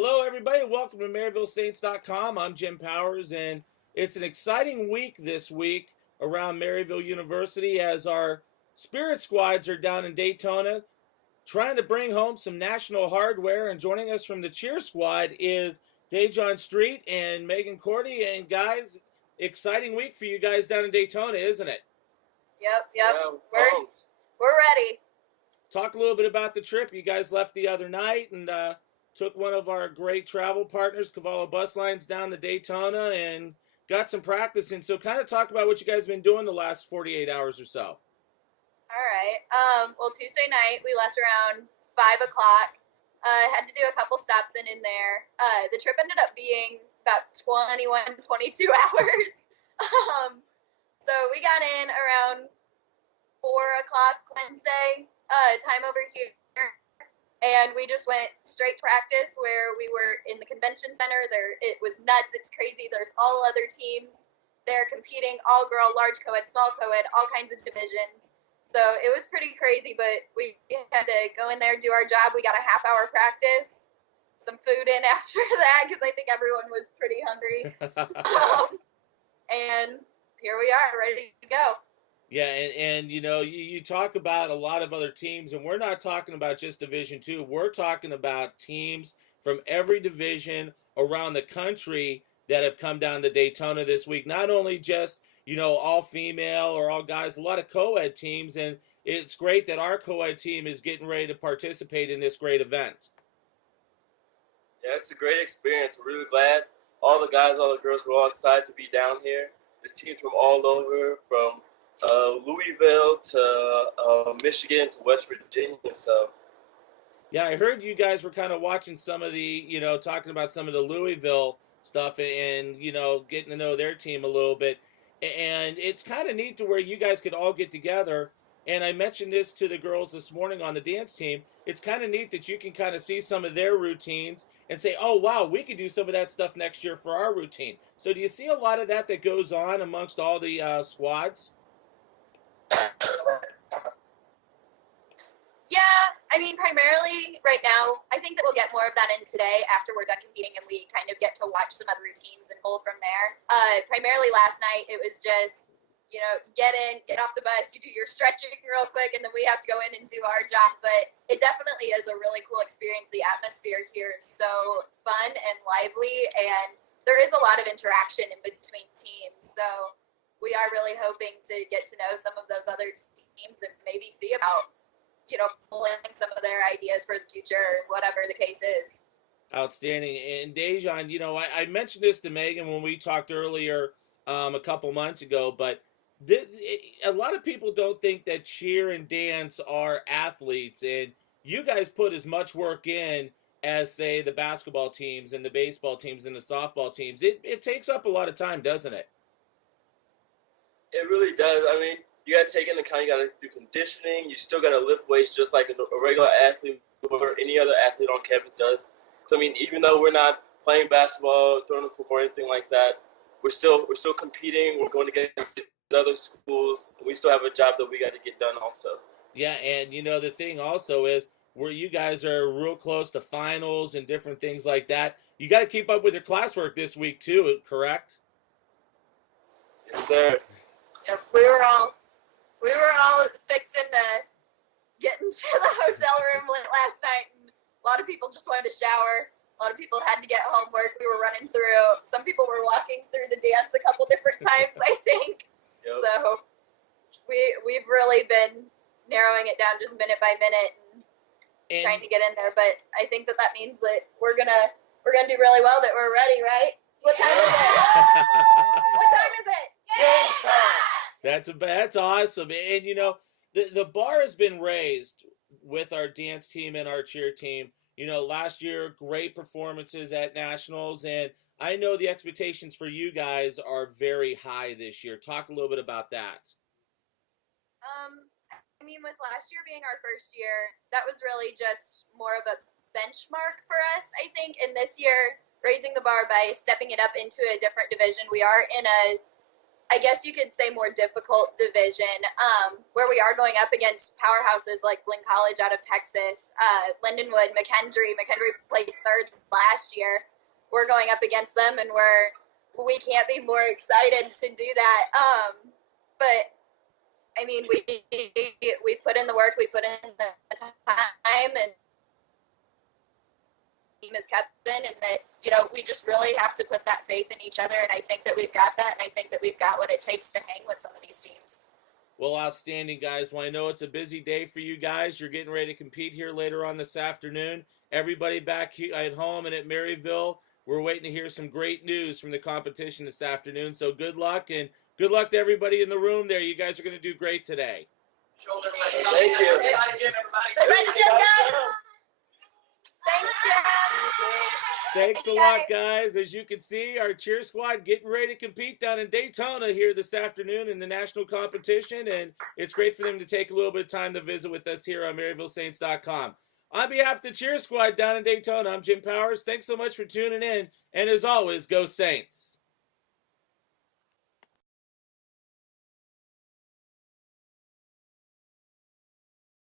Hello, everybody. Welcome to MaryvilleSaints.com. I'm Jim Powers, and it's an exciting week this week around Maryville University as our spirit squads are down in Daytona trying to bring home some national hardware. And joining us from the cheer squad is Daejon Street and Megan Korte. And guys, exciting week for you guys down in Daytona, isn't it? Yep. Yeah, We're ready. Talk a little bit about the trip. You guys left the other night and took one of our great travel partners, Cavallo Bus Lines, down to Daytona and got some practice in. So kind of talk about what you guys have been doing the last 48 hours or so. All right. Well, Tuesday night we left around 5 o'clock. Had to do a couple stops in there. The trip ended up being about 21, 22 hours. So we got in around 4 o'clock Wednesday, time over here. And we just went straight practice where we were in the convention center. It was nuts. It's crazy. There's all other teams there competing, all girl, large co-ed, small co-ed, all kinds of divisions. So it was pretty crazy, but we had to go in there, do our job. We got a half-hour practice, some food in after that because I think everyone was pretty hungry. And here we are, ready to go. Yeah, and you know, you talk about a lot of other teams, and we're not talking about just Division II. We're talking about teams from every division around the country that have come down to Daytona this week. Not only just, you know, all female or all guys, a lot of co-ed teams, and it's great that our co-ed team is getting ready to participate in this great event. Yeah, it's a great experience. We're really glad. All the guys, all the girls, we're all excited to be down here. There's teams from all over, from Louisville to Michigan to West Virginia. So, yeah, I heard you guys were kind of watching some of the, you know, talking about some of the Louisville stuff and, you know, getting to know their team a little bit. And it's kind of neat to where you guys could all get together. And I mentioned this to the girls this morning on the dance team. It's kind of neat that you can kind of see some of their routines and say, oh, wow, we could do some of that stuff next year for our routine. So do you see a lot of that goes on amongst all the squads? Yeah, I mean, primarily right now, I think that we'll get more of that in today after we're done competing and we kind of get to watch some other routines and pull from there. Primarily last night, it was just, you know, get in, get off the bus, you do your stretching real quick, and then we have to go in and do our job. But it definitely is a really cool experience. The atmosphere here is so fun and lively, and there is a lot of interaction in between teams. So we are really hoping to get to know some of those other teams and maybe see about, you know, pulling some of their ideas for the future, whatever the case is. Outstanding. And Daejon, you know, I mentioned this to Megan when we talked earlier a couple months ago, but a lot of people don't think that cheer and dance are athletes, and you guys put as much work in as, say, the basketball teams and the baseball teams and the softball teams. It takes up a lot of time, doesn't it? it really does. I mean, you got to take into account, you got to do conditioning. You still got to lift weights just like a regular athlete or any other athlete on campus does. So, I mean, even though we're not playing basketball, throwing a football or anything like that, we're still competing. We're going against other schools. We still have a job that we got to get done also. Yeah, and you know the thing also is where you guys are real close to finals and different things like that. You got to keep up with your classwork this week too, correct? Yes, sir. Yep, we were all fixing to get into the hotel room last night, and a lot of people just wanted to shower. A lot of people had to get homework. We were running through. Some people were walking through the dance a couple different times, I think. Yep. So we've really been narrowing it down just minute by minute and trying to get in there. But I think that means that we're gonna do really well. That we're ready, right? So what time is it? What time is it? That's awesome. And you know, the bar has been raised with our dance team and our cheer team. You know, last year, great performances at nationals, and I know the expectations for you guys are very high this year. Talk a little bit about that. I mean, with last year being our first year, that was really just more of a benchmark for us, I think. And this year, raising the bar by stepping it up into a different division, we are in a I guess you could say, more difficult division, where we are going up against powerhouses like Blinn College out of Texas, Lindenwood, McHenry. McHenry placed third last year. We're going up against them, and we can't be more excited to do that. But I mean, we put in the work, we put in the time, and team is captain, and that, you know, we just really have to put that faith in each other, and I think that we've got that, and I think that we've got what it takes to hang with some of these teams. Well, outstanding, guys. Well, I know it's a busy day for you guys. You're getting ready to compete here later on this afternoon. Everybody back here at home and at Maryville, we're waiting to hear some great news from the competition this afternoon. So good luck, and good luck to everybody in the room there. You guys are going to do great today. Thank you. Thanks a lot, guys. As you can see, our cheer squad getting ready to compete down in Daytona here this afternoon in the national competition, and it's great for them to take a little bit of time to visit with us here on MaryvilleSaints.com. On behalf of the cheer squad down in Daytona, I'm Jim Powers. Thanks so much for tuning in, and as always, go Saints.